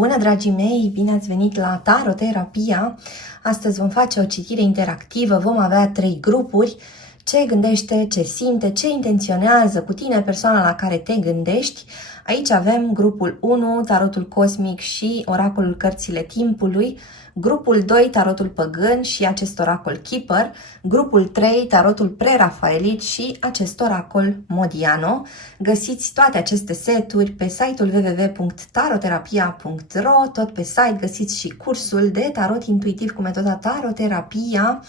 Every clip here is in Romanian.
Bună, dragii mei! Bine ați venit la Taroterapia! Astăzi vom face o citire interactivă, vom avea 3 grupuri. Ce gândește, ce simte, ce intenționează cu tine persoana la care te gândești. Aici avem grupul 1, tarotul cosmic și oracolul cărțile timpului. Grupul 2, tarotul păgân și acest oracol Keeper. Grupul 3, tarotul prerafaelit și acest oracol Modiano. Găsiți toate aceste seturi pe site-ul www.taroterapia.ro. Tot pe site găsiți și cursul de tarot intuitiv cu metoda Taroterapia.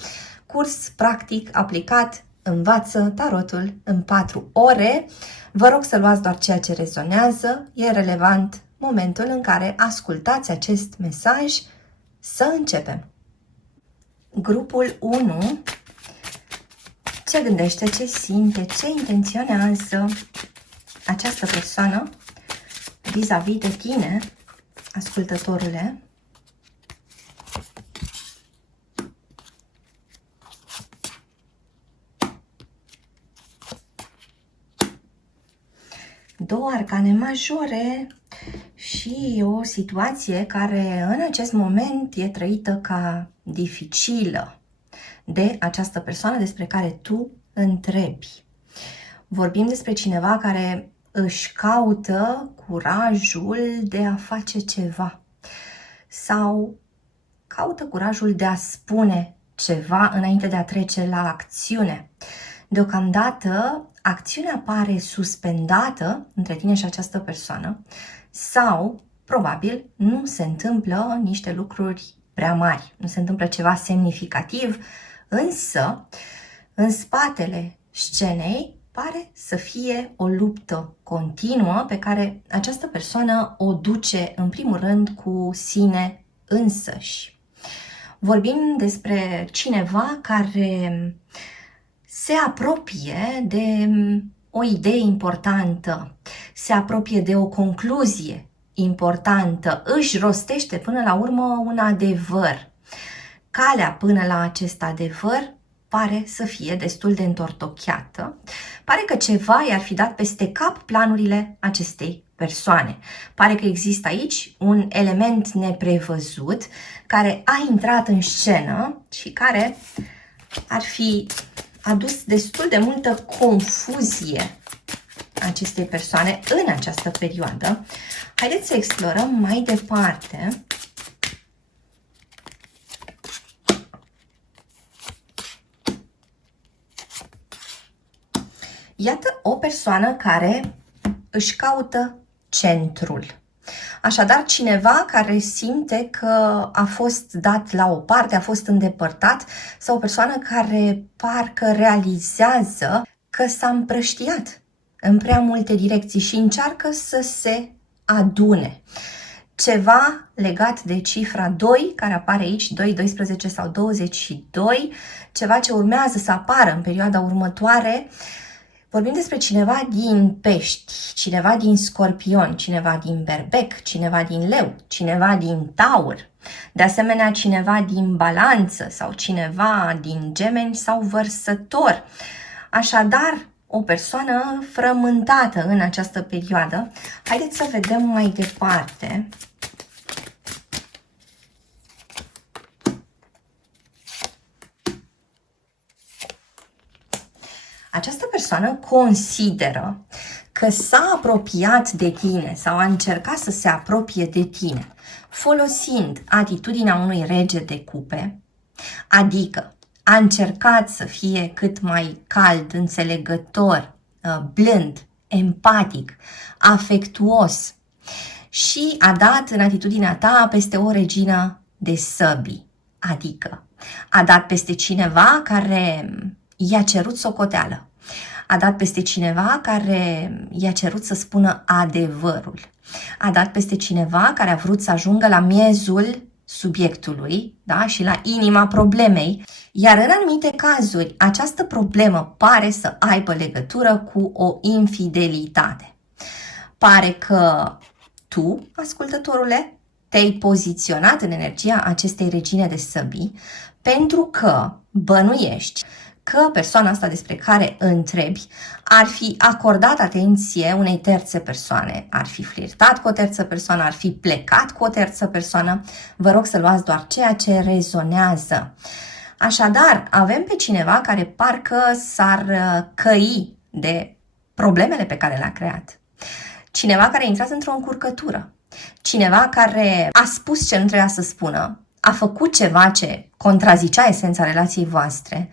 Curs practic aplicat, învață tarotul în 4 ore. Vă rog să luați doar ceea ce rezonează. E relevant momentul în care ascultați acest mesaj. Să începem! Grupul 1. Ce gândește, ce simte, ce intenționează această persoană vis-a-vis de tine, ascultătorule? Două arcane majore și o situație care în acest moment e trăită ca dificilă de această persoană despre care tu întrebi. Vorbim despre cineva care își caută curajul de a face ceva sau caută curajul de a spune ceva înainte de a trece la acțiune. Deocamdată, acțiunea pare suspendată între tine și această persoană sau, probabil, nu se întâmplă niște lucruri prea mari, nu se întâmplă ceva semnificativ, însă, în spatele scenei pare să fie o luptă continuă pe care această persoană o duce, în primul rând, cu sine însăși. Vorbim despre cineva care se apropie de o idee importantă, se apropie de o concluzie importantă, își rostește până la urmă un adevăr. Calea până la acest adevăr pare să fie destul de întortocheată. Pare că ceva i-ar fi dat peste cap planurile acestei persoane. Pare că există aici un element neprevăzut care a intrat în scenă și care ar fi adus destul de multă confuzie acestei persoane în această perioadă. Haideți să explorăm mai departe. Iată o persoană care își caută centrul. Așadar, cineva care simte că a fost dat la o parte, a fost îndepărtat, sau o persoană care parcă realizează că s-a împrăștiat în prea multe direcții și încearcă să se adune. Ceva legat de cifra 2, care apare aici, 2, 12 sau 22, ceva ce urmează să apară în perioada următoare. Vorbim despre cineva din pești, cineva din scorpion, cineva din berbec, cineva din leu, cineva din taur, de asemenea cineva din balanță sau cineva din gemeni sau vărsător. Așadar, o persoană frământată în această perioadă. Haideți să vedem mai departe. Această persoană consideră că s-a apropiat de tine sau a încercat să se apropie de tine folosind atitudinea unui rege de cupe, adică a încercat să fie cât mai cald, înțelegător, blând, empatic, afectuos și a dat în atitudinea ta peste o regină de săbii, adică a dat peste cineva care i-a cerut socoteală. A dat peste cineva care i-a cerut să spună adevărul. A dat peste cineva care a vrut să ajungă la miezul subiectului, da? Și la inima problemei. Iar în anumite cazuri, această problemă pare să aibă legătură cu o infidelitate. Pare că tu, ascultătorule, te-ai poziționat în energia acestei regine de săbii pentru că bănuiești că persoana asta despre care întrebi ar fi acordat atenție unei terțe persoane, ar fi flirtat cu o terță persoană, ar fi plecat cu o terță persoană. Vă rog să luați doar ceea ce rezonează. Așadar, avem pe cineva care parcă s-ar căi de problemele pe care le-a creat. Cineva care a intrat într-o încurcătură. Cineva care a spus ce nu trebuia să spună, a făcut ceva ce contrazicea esența relației voastre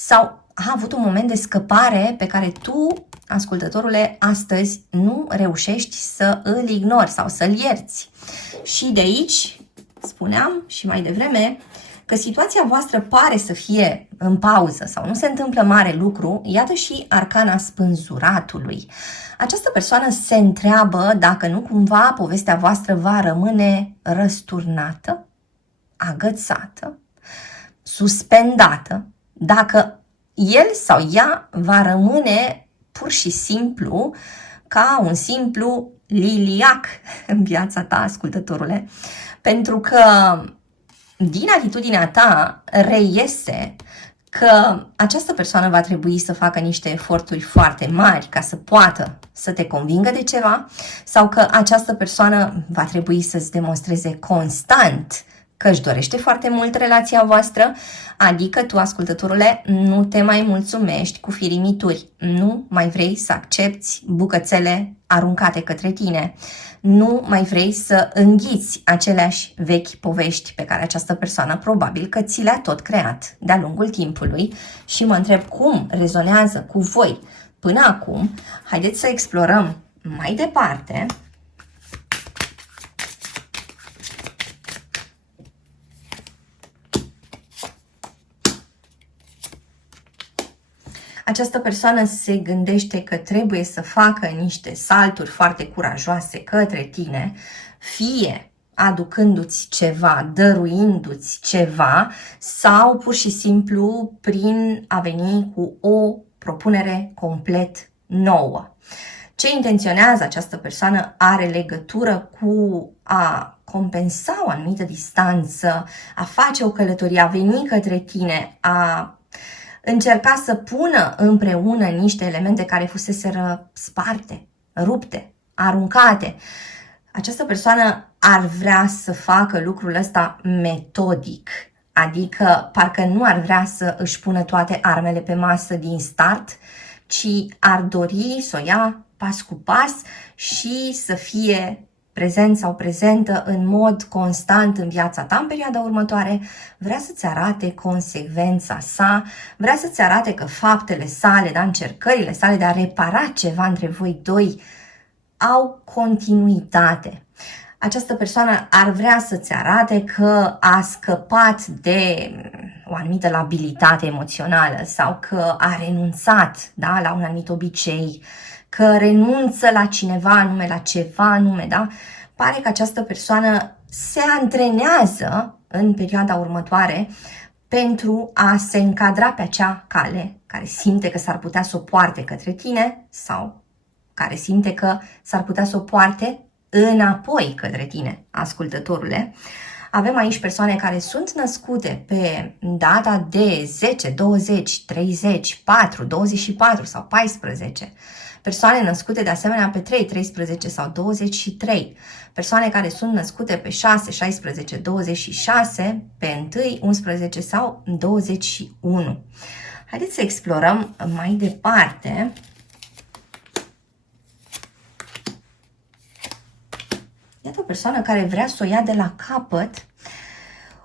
sau a avut un moment de scăpare pe care tu, ascultătorule, astăzi nu reușești să îl ignori sau să-l ierți. Și de aici, spuneam și mai devreme, că situația voastră pare să fie în pauză sau nu se întâmplă mare lucru, iată și arcana spânzuratului. Această persoană se întreabă dacă nu cumva povestea voastră va rămâne răsturnată, agățată, suspendată, dacă el sau ea va rămâne pur și simplu ca un simplu liliac în viața ta, ascultătorule, pentru că din atitudinea ta reiese că această persoană va trebui să facă niște eforturi foarte mari ca să poată să te convingă de ceva sau că această persoană va trebui să-ți demonstreze constant că își dorește foarte mult relația voastră, adică tu, ascultătorule, nu te mai mulțumești cu firimituri, nu mai vrei să accepti bucățele aruncate către tine, nu mai vrei să înghiți aceleași vechi povești pe care această persoană probabil că ți le-a tot creat de-a lungul timpului și mă întreb cum rezonează cu voi până acum. Haideți să explorăm mai departe. Această persoană se gândește că trebuie să facă niște salturi foarte curajoase către tine, fie aducându-ți ceva, dăruindu-ți ceva sau pur și simplu prin a veni cu o propunere complet nouă. Ce intenționează această persoană are legătură cu a compensa o anumită distanță, a face o călătorie, a veni către tine, a încerca să pună împreună niște elemente care fuseseră sparte, rupte, aruncate. Această persoană ar vrea să facă lucrul ăsta metodic, adică parcă nu ar vrea să își pună toate armele pe masă din start, ci ar dori să o ia pas cu pas și să fie prezent sau prezentă în mod constant în viața ta în perioada următoare, vrea să-ți arate consecvența sa, vrea să-ți arate că faptele sale, da, încercările sale de a repara ceva între voi doi au continuitate. Această persoană ar vrea să-ți arate că a scăpat de o anumită labilitate emoțională sau că a renunțat, da, la un anumit obicei, că renunță la cineva anume, la ceva anume, da? Pare că această persoană se antrenează în perioada următoare pentru a se încadra pe acea cale care simte că s-ar putea să o poarte către tine sau care simte că s-ar putea să o poarte înapoi către tine, ascultătorule. Avem aici persoane care sunt născute pe data de 10, 20, 30, 4, 24 sau 14. Persoane născute de asemenea pe 3, 13 sau 23. Persoane care sunt născute pe 6, 16, 26, pe 1, 11 sau 21. Haideți să explorăm mai departe. Iată o persoană care vrea să o ia de la capăt,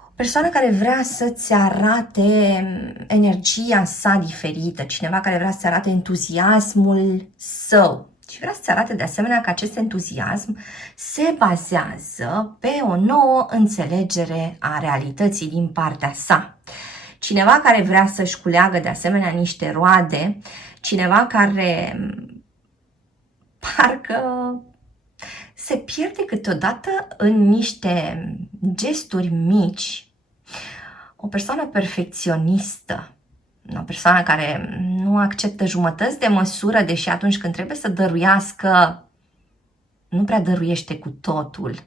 o persoană care vrea să-ți arate energia sa diferită, cineva care vrea să-ți arate entuziasmul său și vrea să-ți arate de asemenea că acest entuziasm se bazează pe o nouă înțelegere a realității din partea sa. Cineva care vrea să-și culeagă de asemenea niște roade, cineva care parcă se pierde câteodată în niște gesturi mici, o persoană perfecționistă, o persoană care nu acceptă jumătăți de măsură, deși atunci când trebuie să dăruiască, nu prea dăruiește cu totul.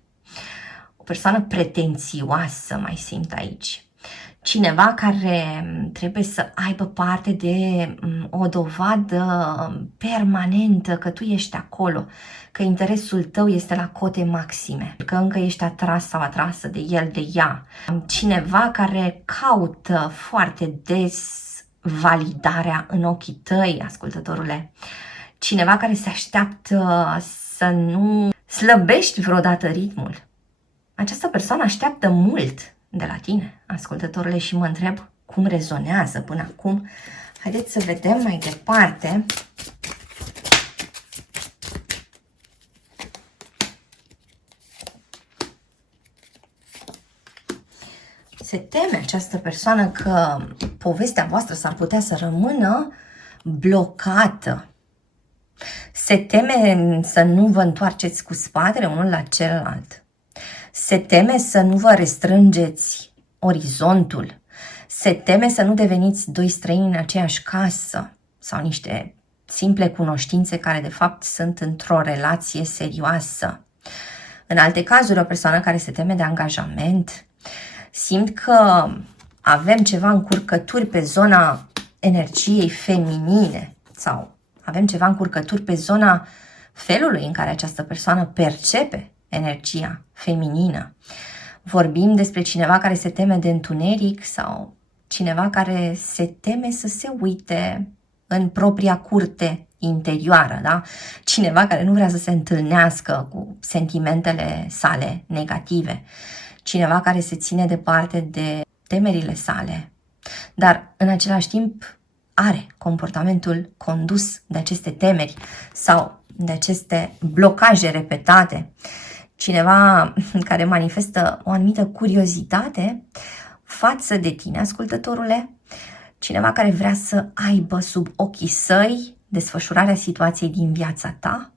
O persoană pretențioasă, mai simt aici. cineva care trebuie să aibă parte de o dovadă permanentă că tu ești acolo, că interesul tău este la cote maxime, că încă ești atras sau atrasă de el, de ea. Cineva care caută foarte des validarea în ochii tăi, ascultătorule. Cineva care se așteaptă să nu slăbești vreodată ritmul. Această persoană așteaptă mult de la tine, ascultătorule, și mă întreb cum rezonează până acum. Haideți să vedem mai departe. Se teme această persoană că povestea voastră s-ar putea să rămână blocată. Se teme să nu vă întoarceți cu spatele unul la celălalt. Se teme să nu vă restrângeți orizontul. Se teme să nu deveniți doi străini în aceeași casă sau niște simple cunoștințe care de fapt sunt într-o relație serioasă. În alte cazuri, o persoană care se teme de angajament simt că avem ceva încurcături pe zona energiei feminine sau avem ceva încurcături pe zona felului în care această persoană percepe energia feminină. Vorbim despre cineva care se teme de întuneric sau cineva care se teme să se uite în propria curte interioară, da? Cineva care nu vrea să se întâlnească cu sentimentele sale negative. Cineva care se ține departe de temerile sale, dar în același timp are comportamentul condus de aceste temeri sau de aceste blocaje repetate. Cineva care manifestă o anumită curiozitate față de tine, ascultătorule, cineva care vrea să aibă sub ochii săi desfășurarea situației din viața ta,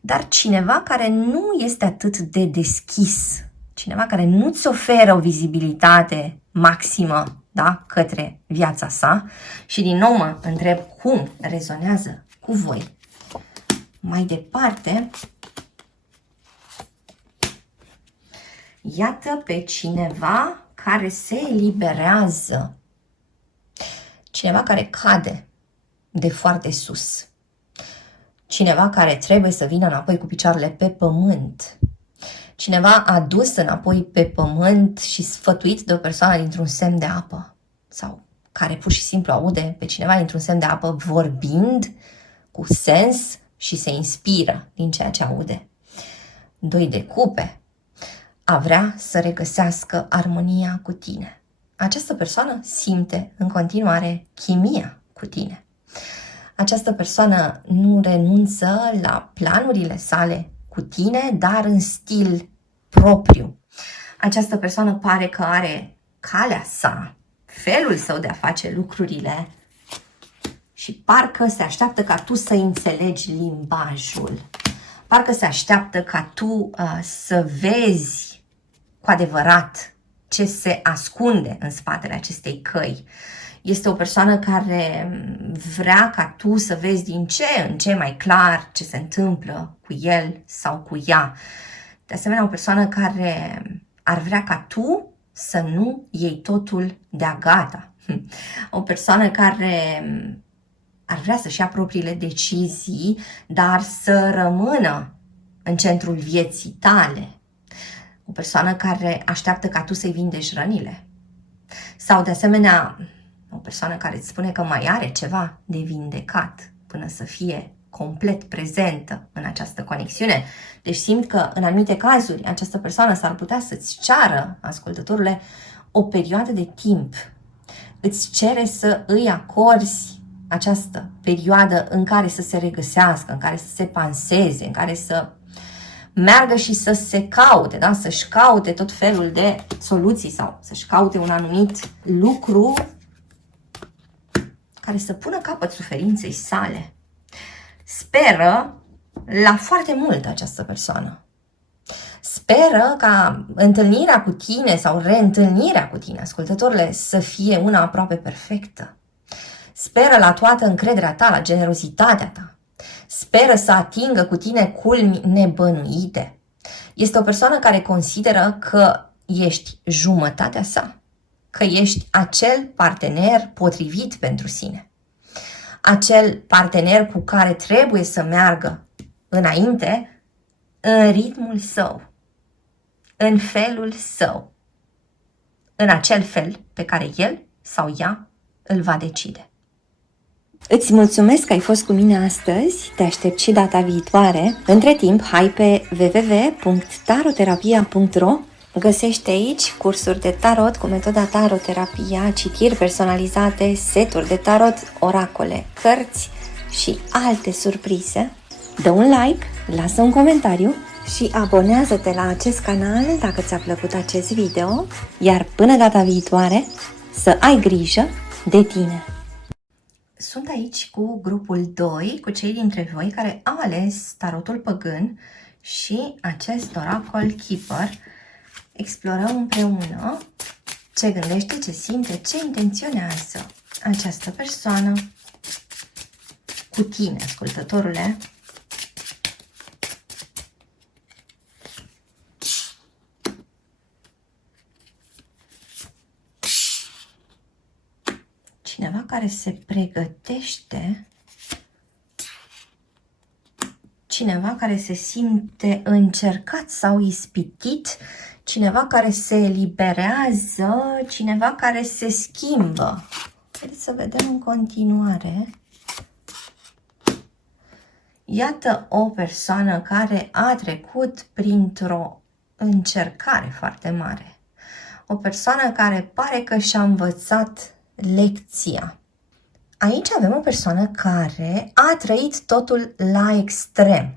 dar cineva care nu este atât de deschis, cineva care nu-ți oferă o vizibilitate maximă, da, către viața sa. Și din nou mă întreb cum rezonează cu voi. Mai departe, iată pe cineva care se eliberează, cineva care cade de foarte sus, cineva care trebuie să vină înapoi cu picioarele pe pământ, cineva adus înapoi pe pământ și sfătuit de o persoană dintr-un semn de apă sau care pur și simplu aude pe cineva dintr-un semn de apă vorbind cu sens și se inspiră din ceea ce aude. 2 de cupe. A vrea să regăsească armonia cu tine. Această persoană simte în continuare chimia cu tine. Această persoană nu renunță la planurile sale cu tine, dar în stil propriu. Această persoană pare că are calea sa, felul său de a face lucrurile și parcă se așteaptă ca tu să înțelegi limbajul. Parcă se așteaptă ca tu să vezi cu adevărat ce se ascunde în spatele acestei căi. Este o persoană care vrea ca tu să vezi din ce în ce mai clar ce se întâmplă cu el sau cu ea. De asemenea, o persoană care ar vrea ca tu să nu iei totul de-a gata. O persoană care ar vrea să-și ia propriile decizii, dar să rămână în centrul vieții tale. O persoană care așteaptă ca tu să-i vindești rănile. Sau, de asemenea, o persoană care îți spune că mai are ceva de vindecat până să fie complet prezentă în această conexiune. Deci simt că în anumite cazuri această persoană s-ar putea să-ți ceară, ascultătorule, o perioadă de timp. Îți cere să îi acorzi această perioadă în care să se regăsească, în care să se panseze, în care să meargă și să se caute, da? Să-și caute tot felul de soluții sau să-și caute un anumit lucru care să pună capăt suferinței sale. Speră la foarte mult această persoană. Speră ca întâlnirea cu tine sau reîntâlnirea cu tine, ascultătorile, să fie una aproape perfectă. Speră la toată încrederea ta, la generozitatea ta. Speră să atingă cu tine culmi nebănuite. Este o persoană care consideră că ești jumătatea sa. că ești acel partener potrivit pentru sine. Acel partener cu care trebuie să meargă înainte în ritmul său, în felul său, în acel fel pe care el sau ea îl va decide. Îți mulțumesc că ai fost cu mine astăzi, te aștept și data viitoare. Între timp, hai pe www.taroterapia.ro. Găsești aici cursuri de tarot cu metoda taroterapia, citiri personalizate, seturi de tarot, oracole, cărți și alte surprize. Dă un like, lasă un comentariu și abonează-te la acest canal dacă ți-a plăcut acest video, iar până data viitoare să ai grijă de tine! Sunt aici cu grupul 2, cu cei dintre voi care au ales tarotul păgân și acest oracol keeper. Explorăm împreună ce gândește, ce simte, ce intenționează această persoană cu tine, ascultătorule. Cineva care se pregătește, cineva care se simte încercat sau ispitit, cineva care se eliberează, cineva care se schimbă. Haideți să vedem în continuare. Iată o persoană care a trecut printr-o încercare foarte mare. O persoană care pare că și-a învățat lecția. Aici avem o persoană care a trăit totul la extrem.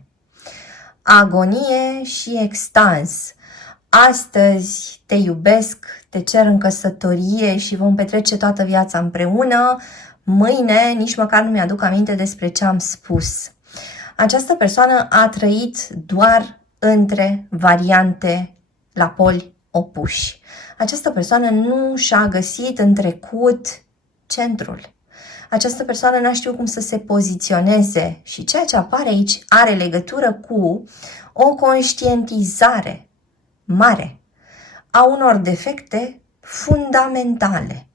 Agonie și extaz. Astăzi te iubesc, te cer în căsătorie și vom petrece toată viața împreună. Mâine nici măcar nu mi-aduc aminte despre ce am spus. Această persoană a trăit doar între variante la poli opuși. Această persoană nu și-a găsit în trecut centrul. Această persoană n-a știut cum să se poziționeze și ceea ce apare aici are legătură cu o conștientizare mare a unor defecte fundamentale.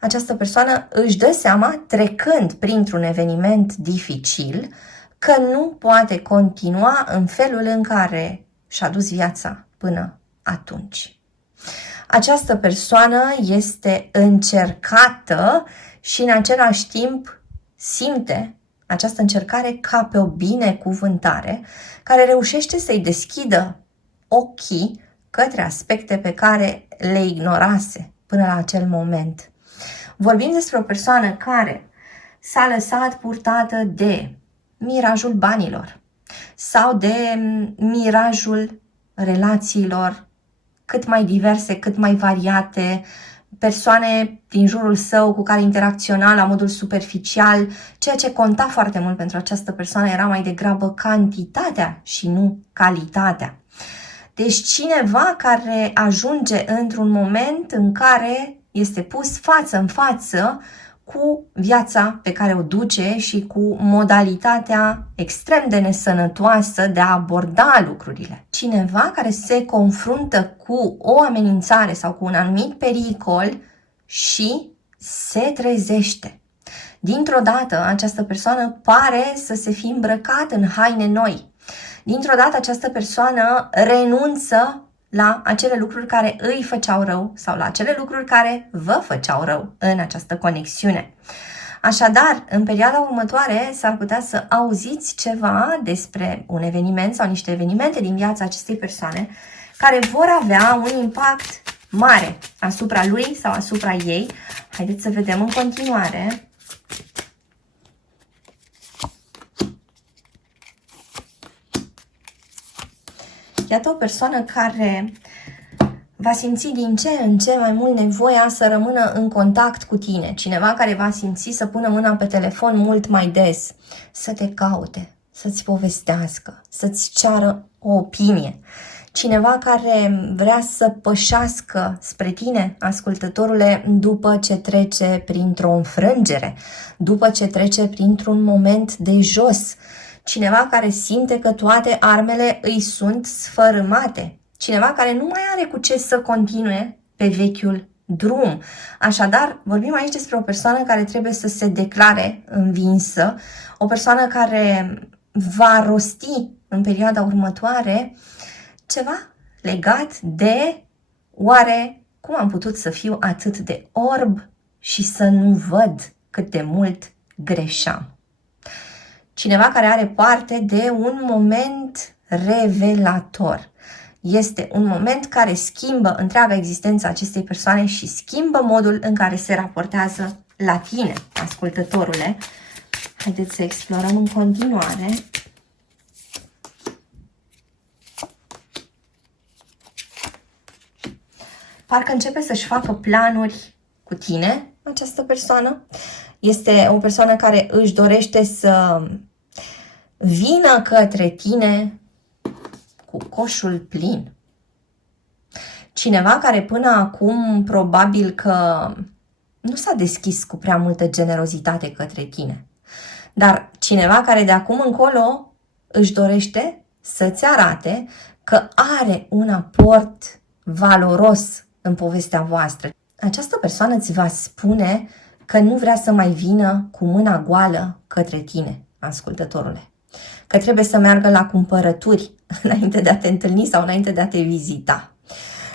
Această persoană își dă seama, trecând printr-un eveniment dificil, că nu poate continua în felul în care și-a dus viața până atunci. Această persoană este încercată și în același timp simte această încercare ca pe o binecuvântare care reușește să-i deschidă ochii către aspecte pe care le ignorase până la acel moment. Vorbim despre o persoană care s-a lăsat purtată de mirajul banilor sau de mirajul relațiilor cât mai diverse, cât mai variate, persoane din jurul său cu care interacționa la modul superficial. Ceea ce conta foarte mult pentru această persoană era mai degrabă cantitatea și nu calitatea. Deci cineva care ajunge într-un moment în care este pus față în față cu viața pe care o duce și cu modalitatea extrem de nesănătoasă de a aborda lucrurile. Cineva care se confruntă cu o amenințare sau cu un anumit pericol și se trezește. Dintr-o dată, această persoană pare să se fi îmbrăcat în haine noi. Dintr-o dată, această persoană renunță la acele lucruri care îi făceau rău sau la acele lucruri care vă făceau rău în această conexiune. Așadar, în perioada următoare s-ar putea să auziți ceva despre un eveniment sau niște evenimente din viața acestei persoane care vor avea un impact mare asupra lui sau asupra ei. Haideți să vedem în continuare. Iată o persoană care va simți din ce în ce mai mult nevoia să rămână în contact cu tine. Cineva care va simți să pună mâna pe telefon mult mai des, să te caute, să-ți povestească, să-ți ceară o opinie. Cineva care vrea să pășească spre tine, ascultătorule, după ce trece printr-o înfrângere, după ce trece printr-un moment de jos. Cineva care simte că toate armele îi sunt sfărâmate. Cineva care nu mai are cu ce să continue pe vechiul drum. Așadar, vorbim aici despre o persoană care trebuie să se declare învinsă, o persoană care va rosti în perioada următoare ceva legat de oare cum am putut să fiu atât de orb și să nu văd cât de mult greșeam. Cineva care are parte de un moment revelator. Este un moment care schimbă întreaga existență a acestei persoane și schimbă modul în care se raportează la tine, ascultătorule. Haideți să explorăm în continuare. Parcă începe să-și facă planuri cu tine, această persoană. Este o persoană care își dorește să vină către tine cu coșul plin. Cineva care până acum probabil că nu s-a deschis cu prea multă generozitate către tine. Dar cineva care de acum încolo își dorește să-ți arate că are un aport valoros în povestea voastră. Această persoană îți va spune că nu vrea să mai vină cu mâna goală către tine, ascultătorule. Că trebuie să meargă la cumpărături înainte de a te întâlni sau înainte de a te vizita.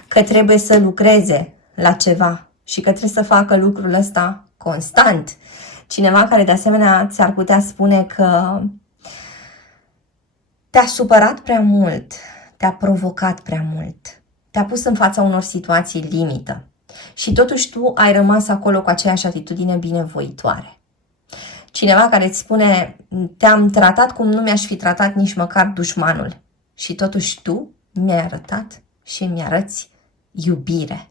Că trebuie să lucreze la ceva și că trebuie să facă lucrul ăsta constant. Cineva care de asemenea ți-ar putea spune că te-a supărat prea mult, te-a provocat prea mult, te-a pus în fața unor situații limită și totuși tu ai rămas acolo cu aceeași atitudine binevoitoare. Cineva care îți spune, te-am tratat cum nu mi-aș fi tratat nici măcar dușmanul și totuși tu mi-ai arătat și mi arăți iubire.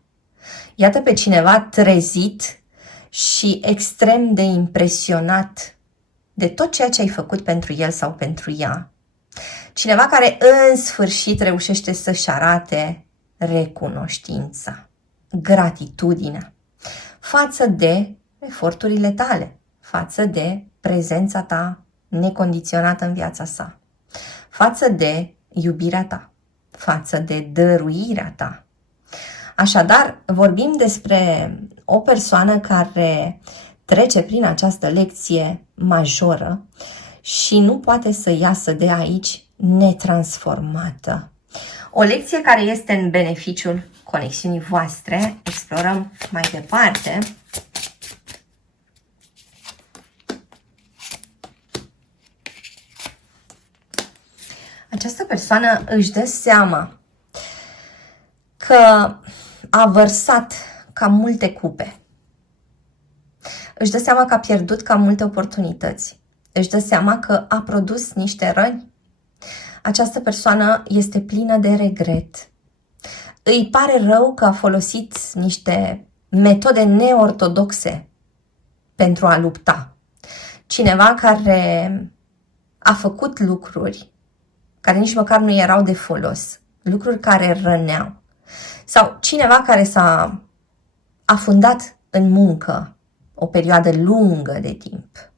Iată pe cineva trezit și extrem de impresionat de tot ceea ce ai făcut pentru el sau pentru ea. Cineva care în sfârșit reușește să-și arate recunoștința, gratitudinea față de eforturile tale, față de prezența ta necondiționată în viața sa, față de iubirea ta, față de dăruirea ta. Așadar, vorbim despre o persoană care trece prin această lecție majoră și nu poate să iasă de aici netransformată. O lecție care este în beneficiul conexiunii voastre. Explorăm mai departe. Această persoană își dă seama că a vărsat cam multe cupe. Își dă seama că a pierdut cam multe oportunități. Își dă seama că a produs niște răni. Această persoană este plină de regret. Îi pare rău că a folosit niște metode neortodoxe pentru a lupta. Cineva care a făcut lucruri care nici măcar nu erau de folos, lucruri care răneau. Sau cineva care s-a afundat în muncă o perioadă lungă de timp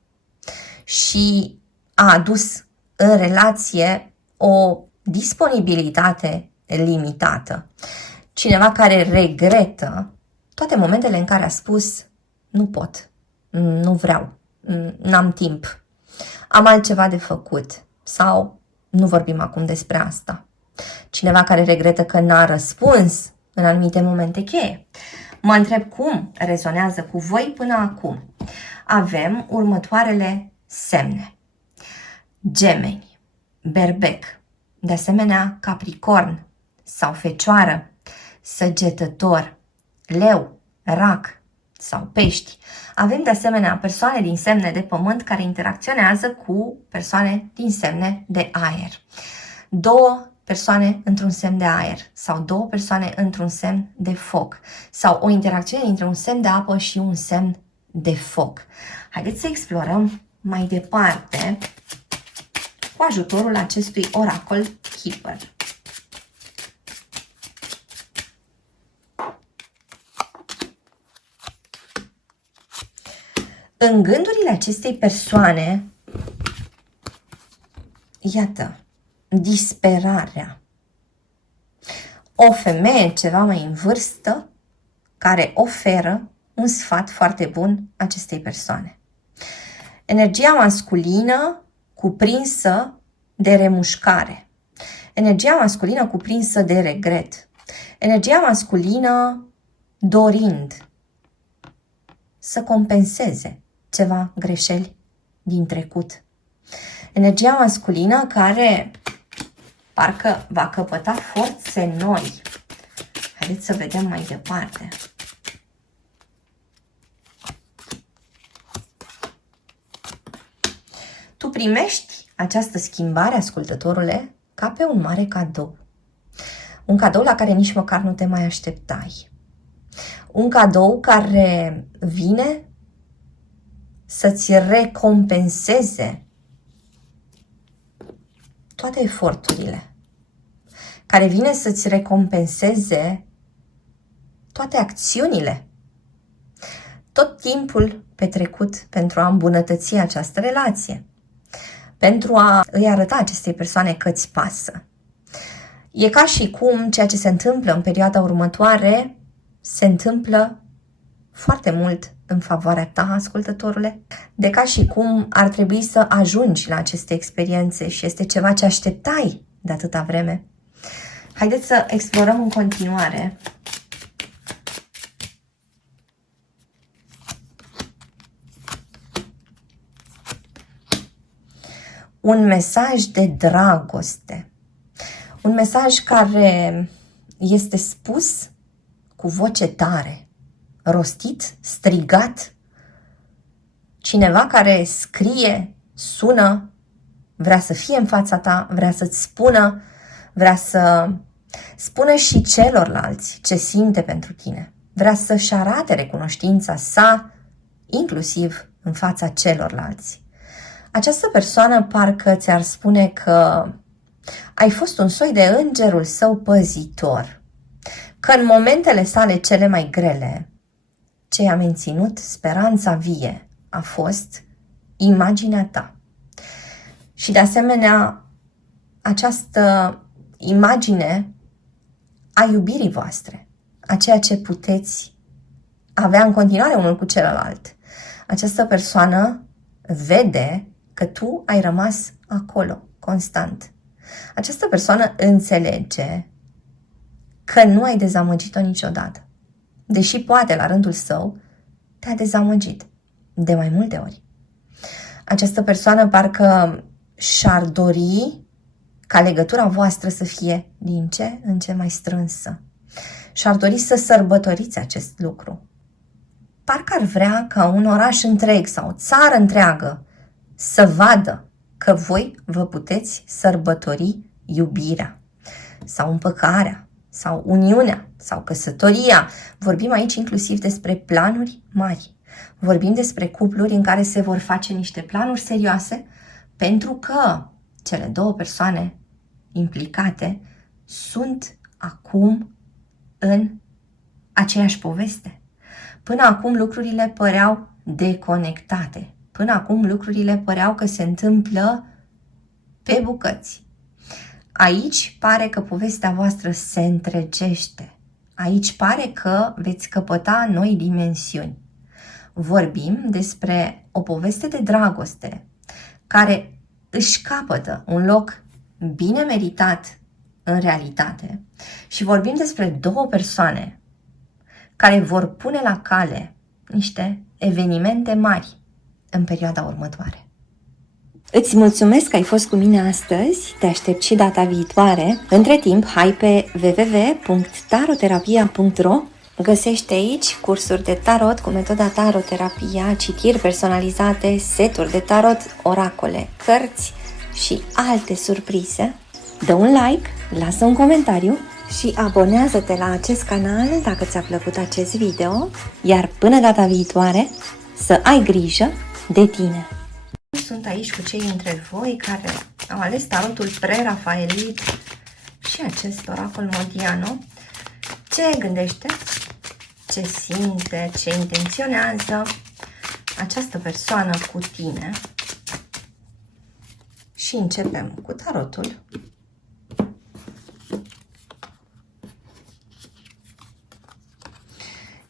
și a adus în relație o disponibilitate limitată. Cineva care regretă toate momentele în care a spus nu pot, nu vreau, n-am timp, am altceva de făcut sau nu vorbim acum despre asta. Cineva care regretă că n-a răspuns în anumite momente cheie. Mă întreb cum rezonează cu voi până acum. Avem următoarele semne. Gemeni, Berbec, de asemenea Capricorn sau Fecioară, Săgetător, Leu, Rac sau Pești. Avem de asemenea persoane din semne de pământ care interacționează cu persoane din semne de aer. Două persoane într-un semn de aer sau două persoane într-un semn de foc sau o interacțiune între un semn de apă și un semn de foc. Haideți să explorăm mai departe cu ajutorul acestui oracol Keeper. În gândurile acestei persoane, iată, disperarea. O femeie ceva mai în vârstă care oferă un sfat foarte bun acestei persoane. Energia masculină cuprinsă de remușcare. Energia masculină cuprinsă de regret. Energia masculină dorind să compenseze ceva greșeli din trecut. Energia masculină care parcă va căpăta forțe noi. Haideți să vedem mai departe. Tu primești această schimbare, ascultătorule, ca pe un mare cadou. Un cadou la care nici măcar nu te mai așteptai. Un cadou care vine să-ți recompenseze toate eforturile. Care vine să-ți recompenseze toate acțiunile. Tot timpul petrecut pentru a îmbunătăți această relație. Pentru a îi arăta acestei persoane că îți pasă. E ca și cum ceea ce se întâmplă în perioada următoare se întâmplă foarte mult în favoarea ta, ascultătorule, de ca și cum ar trebui să ajungi la aceste experiențe și este ceva ce așteptai de atâta vreme. Haideți să explorăm în continuare. Un mesaj de dragoste. Un mesaj care este spus cu voce tare, rostit, strigat. Cineva care scrie, sună, vrea să fie în fața ta, vrea să-ți spună, vrea să spună și celorlalți ce simte pentru tine. Vrea să-și arate recunoștința sa, inclusiv în fața celorlalți. Această persoană parcă ți-ar spune că ai fost un soi de îngerul său păzitor, că în momentele sale cele mai grele, ce i-a menținut speranța vie a fost imaginea ta. Și de asemenea, această imagine a iubirii voastre, a ceea ce puteți avea în continuare unul cu celălalt. Această persoană vede că tu ai rămas acolo, constant. Această persoană înțelege că nu ai dezamăgit-o niciodată. Deși poate, la rândul său, te-a dezamăgit de mai multe ori. Această persoană parcă și-ar dori ca legătura voastră să fie din ce în ce mai strânsă. Și-ar dori să sărbătoriți acest lucru. Parcă ar vrea ca un oraș întreg sau o țară întreagă să vadă că voi vă puteți sărbători iubirea sau împăcarea sau uniunea sau căsătoria. Vorbim aici inclusiv despre planuri mari. Vorbim despre cupluri în care se vor face niște planuri serioase pentru că cele două persoane implicate sunt acum în aceeași poveste. Până acum lucrurile păreau deconectate. Până acum lucrurile păreau că se întâmplă pe bucăți. Aici pare că povestea voastră se întregește. Aici pare că veți căpăta noi dimensiuni. Vorbim despre o poveste de dragoste care își capătă un loc bine meritat în realitate și vorbim despre două persoane care vor pune la cale niște evenimente mari în perioada următoare. Îți mulțumesc că ai fost cu mine astăzi, te aștept și data viitoare. Între timp, hai pe www.taroterapia.ro. Găsește aici cursuri de tarot cu metoda taroterapia, citiri personalizate, seturi de tarot, oracole, cărți și alte surprize. Dă un like, lasă un comentariu și abonează-te la acest canal dacă ți-a plăcut acest video, iar până data viitoare să ai grijă de tine. Sunt aici cu cei dintre voi care au ales tarotul pre-rafaelit și acest oracol Modiano. Ce gândește, ce simte, ce intenționează această persoană cu tine? Și începem cu tarotul.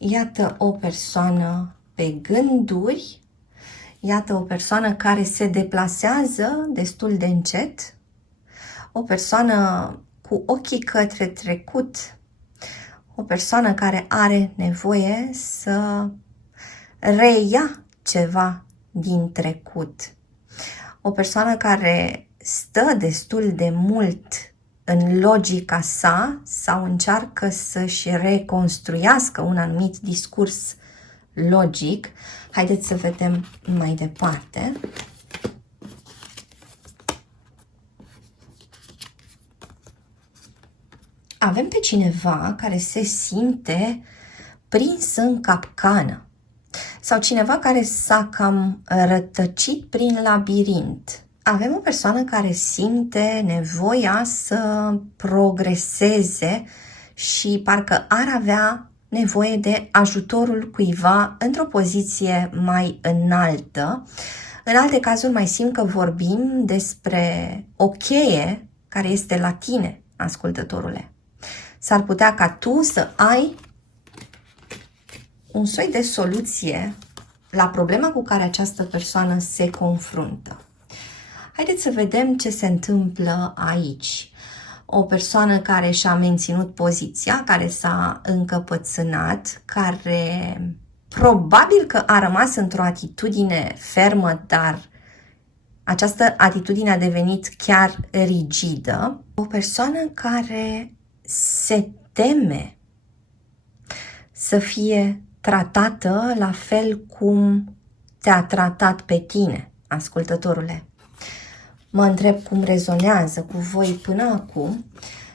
Iată o persoană pe gânduri, iată o persoană care se deplasează destul de încet, o persoană cu ochii către trecut, o persoană care are nevoie să reia ceva din trecut, o persoană care stă destul de mult în logica sa sau încearcă să-și reconstruiască un anumit discurs logic. Haideți să vedem mai departe. Avem pe cineva care se simte prins în capcană sau cineva care s-a cam rătăcit prin labirint. Avem o persoană care simte nevoia să progreseze și parcă ar avea nevoie de ajutorul cuiva într-o poziție mai înaltă. În alte cazuri mai simt că vorbim despre o cheie care este la tine, ascultătorule. S-ar putea ca tu să ai un soi de soluție la problema cu care această persoană se confruntă. Haideți să vedem ce se întâmplă aici. O persoană care și-a menținut poziția, care s-a încăpățânat, care probabil că a rămas într-o atitudine fermă, dar această atitudine a devenit chiar rigidă. O persoană care se teme să fie tratată la fel cum te-a tratat pe tine, ascultătorule. Mă întreb cum rezonează cu voi până acum.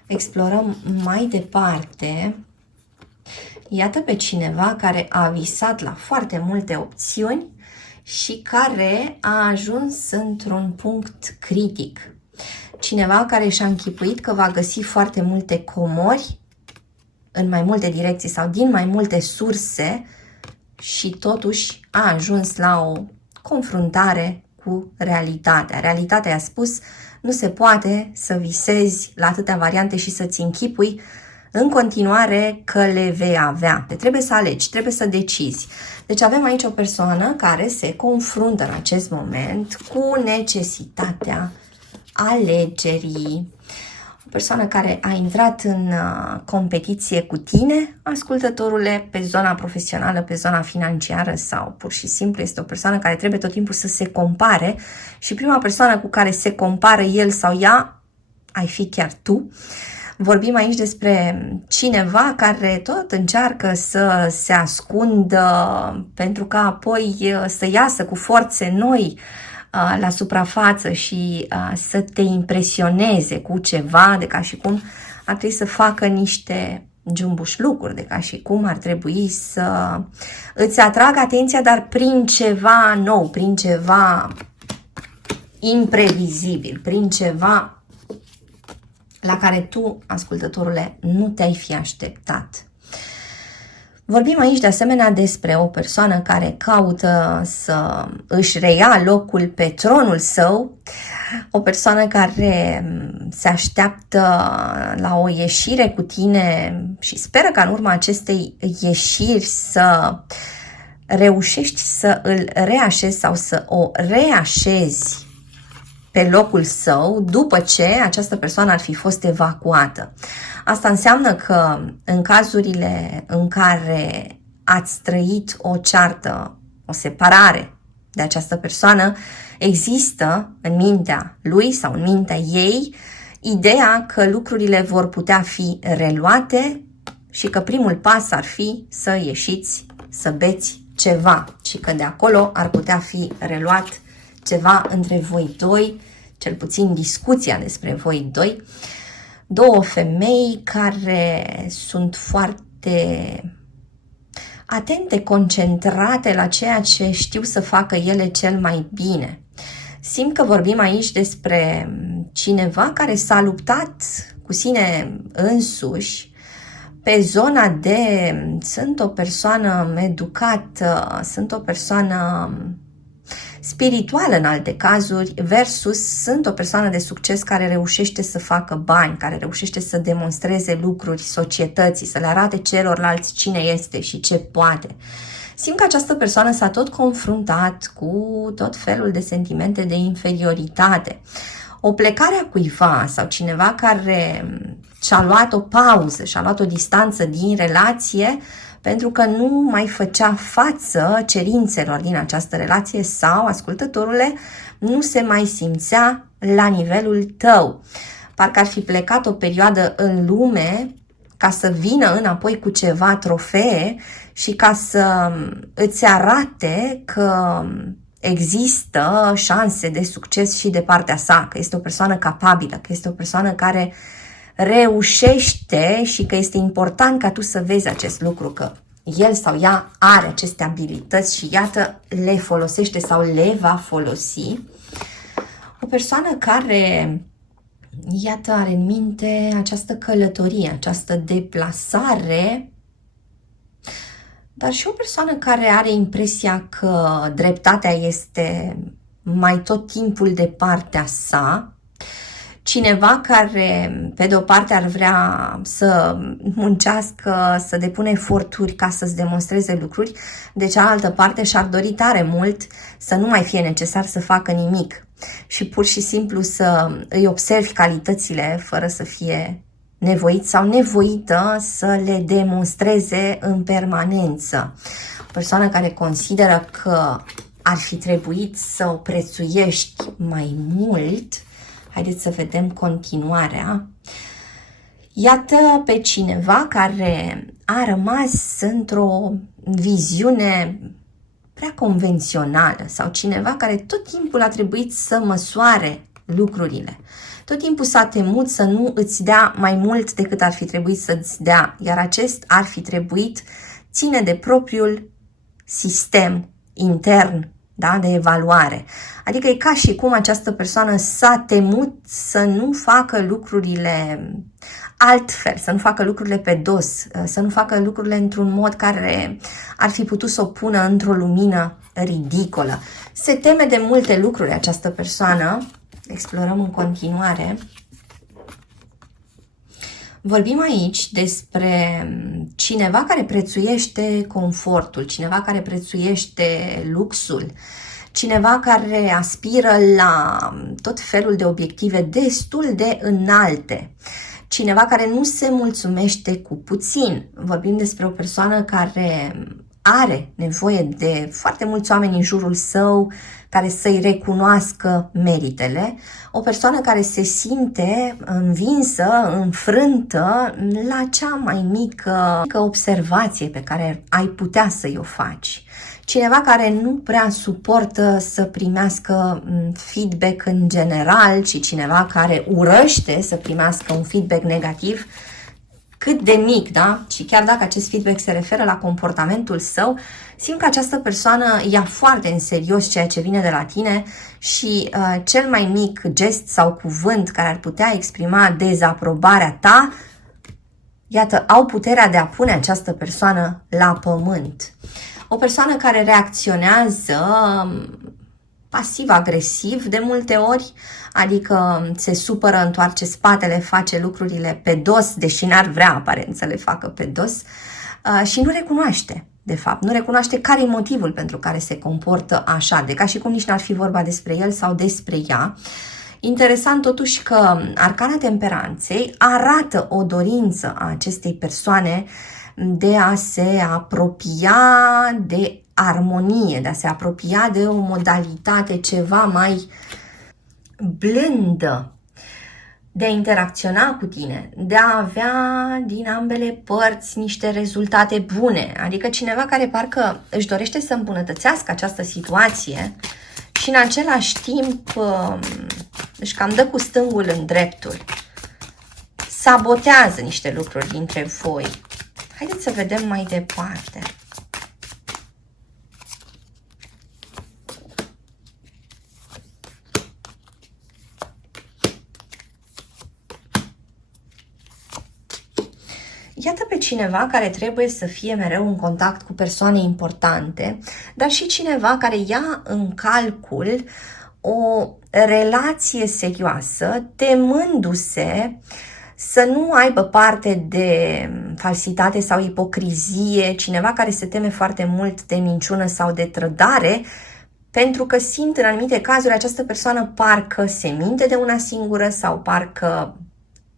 Explorăm mai departe. Iată pe cineva care a visat la foarte multe opțiuni și care a ajuns într-un punct critic. Cineva care și-a închipuit că va găsi foarte multe comori în mai multe direcții sau din mai multe surse și totuși a ajuns la o confruntare cu realitatea. Realitatea i-a spus, nu se poate să visezi la atâtea variante și să-ți închipui în continuare că le vei avea. Trebuie să alegi, trebuie să decizi. Deci avem aici o persoană care se confruntă în acest moment cu necesitatea alegerii. O persoană care a intrat în competiție cu tine, ascultătorule, pe zona profesională, pe zona financiară sau pur și simplu este o persoană care trebuie tot timpul să se compare și prima persoană cu care se compară el sau ea ai fi chiar tu. Vorbim aici despre cineva care tot încearcă să se ascundă pentru ca apoi să iasă cu forțe noi la suprafață și să te impresioneze cu ceva, de ca și cum ar trebui să facă niște jumbuș lucruri, de ca și cum ar trebui să îți atragă atenția, dar prin ceva nou, prin ceva imprevizibil, prin ceva la care tu, ascultătorule, nu te-ai fi așteptat. Vorbim aici de asemenea despre o persoană care caută să își reia locul pe tronul său, o persoană care se așteaptă la o ieșire cu tine și speră ca în urma acestei ieșiri să reușești să îl reașezi sau să o reașezi pe locul său după ce această persoană ar fi fost evacuată. Asta înseamnă că în cazurile în care ați trăit o ceartă, o separare de această persoană, există în mintea lui sau în mintea ei ideea că lucrurile vor putea fi reluate și că primul pas ar fi să ieșiți, să beți ceva și că de acolo ar putea fi reluat ceva între voi doi, cel puțin discuția despre voi doi. Două femei care sunt foarte atente, concentrate la ceea ce știu să facă ele cel mai bine. Simt că vorbim aici despre cineva care s-a luptat cu sine însuși pe zona de sunt o persoană educată, sunt o persoană spirituală în alte cazuri, versus sunt o persoană de succes care reușește să facă bani, care reușește să demonstreze lucruri societății, să le arate celorlalți cine este și ce poate. Simt că această persoană s-a tot confruntat cu tot felul de sentimente de inferioritate. O plecare a cuiva sau cineva care și-a luat o pauză, și-a luat o distanță din relație pentru că nu mai făcea față cerințelor din această relație sau, ascultătorule, nu se mai simțea la nivelul tău. Parcă ar fi plecat o perioadă în lume ca să vină înapoi cu ceva trofee și ca să îți arate că există șanse de succes și de partea sa, că este o persoană capabilă, că este o persoană care reușește și că este important ca tu să vezi acest lucru, că el sau ea are aceste abilități și iată le folosește sau le va folosi. O persoană care, iată, are în minte această călătorie, această deplasare, dar și o persoană care are impresia că dreptatea este mai tot timpul de partea sa, cineva care, pe de o parte, ar vrea să muncească, să depună eforturi ca să-ți demonstreze lucruri, de cealaltă parte și-ar dori tare mult să nu mai fie necesar să facă nimic și pur și simplu să îi observi calitățile fără să fie nevoit sau nevoită să le demonstreze în permanență. O persoană care consideră că ar fi trebuit să o prețuiești mai mult. Haideți să vedem continuarea. Iată pe cineva care a rămas într-o viziune prea convențională sau cineva care tot timpul a trebuit să măsoare lucrurile. Tot timpul s-a temut să nu îți dea mai mult decât ar fi trebuit să-ți dea, iar acest ar fi trebuit ține de propriul sistem intern, da, de evaluare. Adică e ca și cum această persoană s-a temut să nu facă lucrurile altfel, să nu facă lucrurile pe dos, să nu facă lucrurile într-un mod care ar fi putut să o pună într-o lumină ridicolă. Se teme de multe lucruri această persoană. Explorăm în continuare. Vorbim aici despre cineva care prețuiește confortul, cineva care prețuiește luxul, cineva care aspiră la tot felul de obiective destul de înalte, cineva care nu se mulțumește cu puțin. Vorbim despre o persoană care are nevoie de foarte mulți oameni în jurul său care să-i recunoască meritele, o persoană care se simte învinsă, înfrântă la cea mai mică observație pe care ai putea să-i o faci. Cineva care nu prea suportă să primească feedback în general, ci cineva care urăște să primească un feedback negativ, cât de mic, da? Și chiar dacă acest feedback se referă la comportamentul său, simt că această persoană ia foarte în serios ceea ce vine de la tine și cel mai mic gest sau cuvânt care ar putea exprima dezaprobarea ta, iată, au puterea de a pune această persoană la pământ. O persoană care reacționează pasiv-agresiv de multe ori, adică se supără, întoarce spatele, face lucrurile pe dos, deși n-ar vrea aparent să le facă pe dos și nu recunoaște, de fapt, nu recunoaște care e motivul pentru care se comportă așa, de ca și cum nici n-ar fi vorba despre el sau despre ea. Interesant totuși că Arcana Temperanței arată o dorință a acestei persoane de a se apropia de armonie, de a se apropia de o modalitate ceva mai blândă, de a interacționa cu tine, de a avea din ambele părți niște rezultate bune, adică cineva care parcă își dorește să îmbunătățească această situație și în același timp își cam dă cu stângul în dreptul, sabotează niște lucruri dintre voi. Haideți să vedem mai departe. Iată pe cineva care trebuie să fie mereu în contact cu persoane importante, dar și cineva care ia în calcul o relație serioasă, temându-se să nu aibă parte de falsitate sau ipocrizie, cineva care se teme foarte mult de minciună sau de trădare, pentru că simt în anumite cazuri această persoană parcă se minte de una singură sau parcă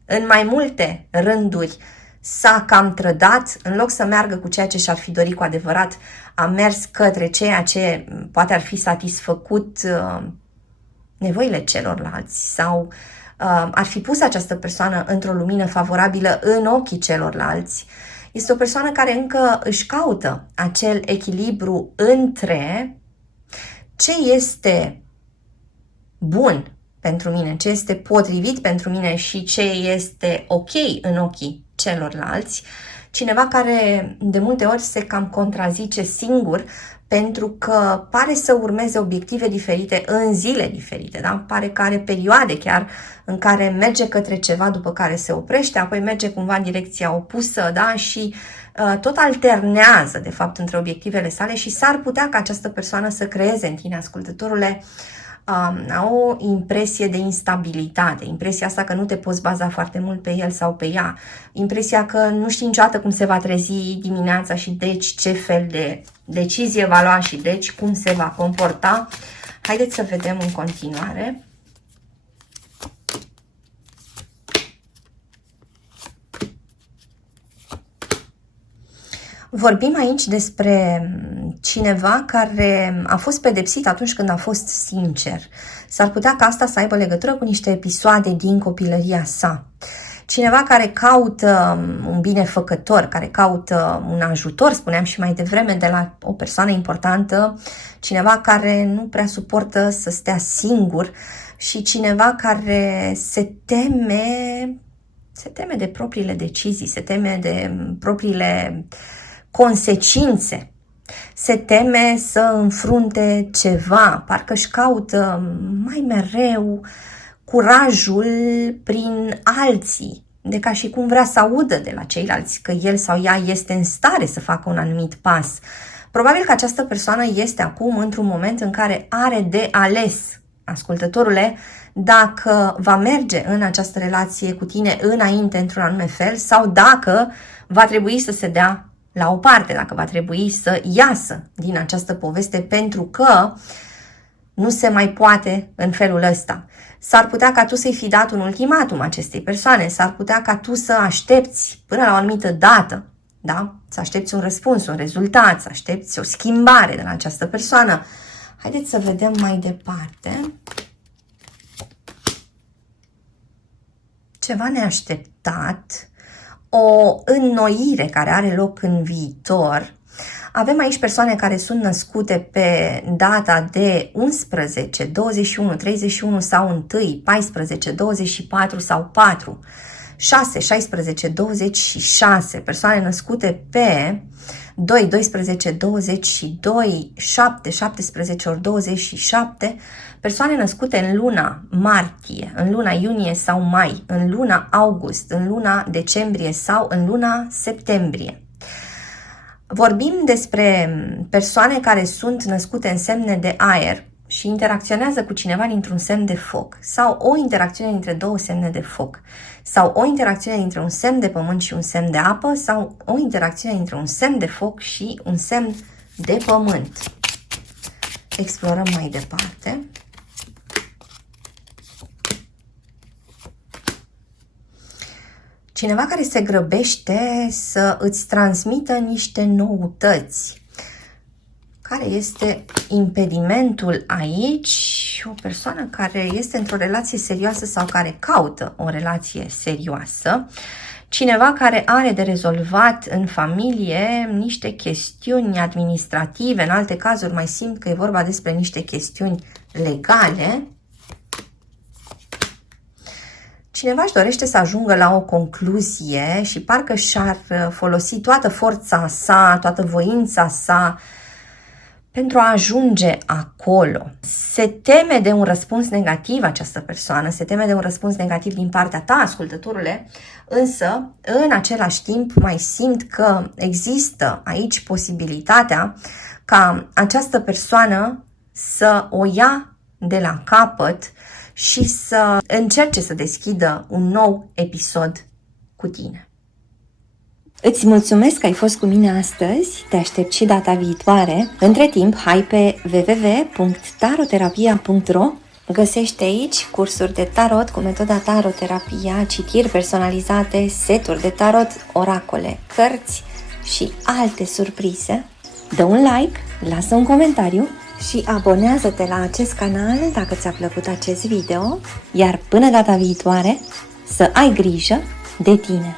în mai multe rânduri s-a cam trădat, în loc să meargă cu ceea ce și-ar fi dorit cu adevărat, a mers către ceea ce poate ar fi satisfăcut nevoile celorlalți sau ar fi pus această persoană într-o lumină favorabilă în ochii celorlalți. Este o persoană care încă își caută acel echilibru între ce este bun pentru mine, ce este potrivit pentru mine și ce este ok în ochii celorlalți. Cineva care de multe ori se cam contrazice singur pentru că pare să urmeze obiective diferite în zile diferite, da? Pare că are perioade chiar în care merge către ceva, după care se oprește, apoi merge cumva în direcția opusă, da? Și tot alternează, de fapt, între obiectivele sale și s-ar putea ca această persoană să creeze în tine, ascultătorule, o impresie de instabilitate, impresia asta că nu te poți baza foarte mult pe el sau pe ea, impresia că nu știi niciodată cum se va trezi dimineața și deci ce fel de decizie va lua și deci cum se va comporta. Haideți să vedem în continuare. Vorbim aici despre cineva care a fost pedepsit atunci când a fost sincer. S-ar putea ca asta să aibă legătură cu niște episoade din copilăria sa. Cineva care caută un binefăcător, care caută un ajutor, spuneam și mai devreme, de la o persoană importantă, cineva care nu prea suportă să stea singur și cineva care se teme de propriile decizii, se teme de propriile consecințe, se teme să înfrunte ceva, parcă își caută mai mereu curajul prin alții, de ca și cum vrea să audă de la ceilalți că el sau ea este în stare să facă un anumit pas. Probabil că această persoană este acum într-un moment în care are de ales, ascultătorule, dacă va merge în această relație cu tine înainte într-un anume fel sau dacă va trebui să se dea la o parte, dacă va trebui să iasă din această poveste pentru că nu se mai poate în felul ăsta. S-ar putea ca tu să-i fi dat un ultimatum acestei persoane, s-ar putea ca tu să aștepți până la o anumită dată, da? Să aștepți un răspuns, un rezultat, să aștepți o schimbare de la această persoană. Haideți să vedem mai departe. Ceva neașteptat, o înnoire care are loc în viitor. Avem aici persoane care sunt născute pe data de 11, 21, 31 sau 1, 14, 24 sau 4, 6, 16, 26, persoane născute pe 2, 12, 22, 7, 17 ori 27, persoane născute în luna martie, în luna iunie sau mai, în luna august, în luna decembrie sau în luna septembrie. Vorbim despre persoane care sunt născute în semne de aer și interacționează cu cineva dintr-un semn de foc sau o interacțiune dintre două semne de foc sau o interacțiune dintre un semn de pământ și un semn de apă sau o interacțiune dintre un semn de foc și un semn de pământ. Explorăm mai departe. Cineva care se grăbește să îți transmită niște noutăți. Care este impedimentul aici? O persoană care este într-o relație serioasă sau care caută o relație serioasă. Cineva care are de rezolvat în familie niște chestiuni administrative, în alte cazuri mai simt că e vorba despre niște chestiuni legale. Cineva își dorește să ajungă la o concluzie și parcă și-ar folosi toată forța sa, toată voința sa pentru a ajunge acolo. se teme de un răspuns negativ această persoană, se teme de un răspuns negativ din partea ta, ascultătorule, însă în același timp mai simt că există aici posibilitatea ca această persoană să o ia de la capăt și să încerce să deschidă un nou episod cu tine. Îți mulțumesc că ai fost cu mine astăzi, te aștept și data viitoare. Între timp, hai pe www.taroterapia.ro. Găsești aici cursuri de tarot cu metoda taroterapia, citiri personalizate, seturi de tarot, oracole, cărți și alte surprize. Dă un like, lasă un comentariu și abonează-te la acest canal dacă ți-a plăcut acest video, iar până data viitoare, să ai grijă de tine!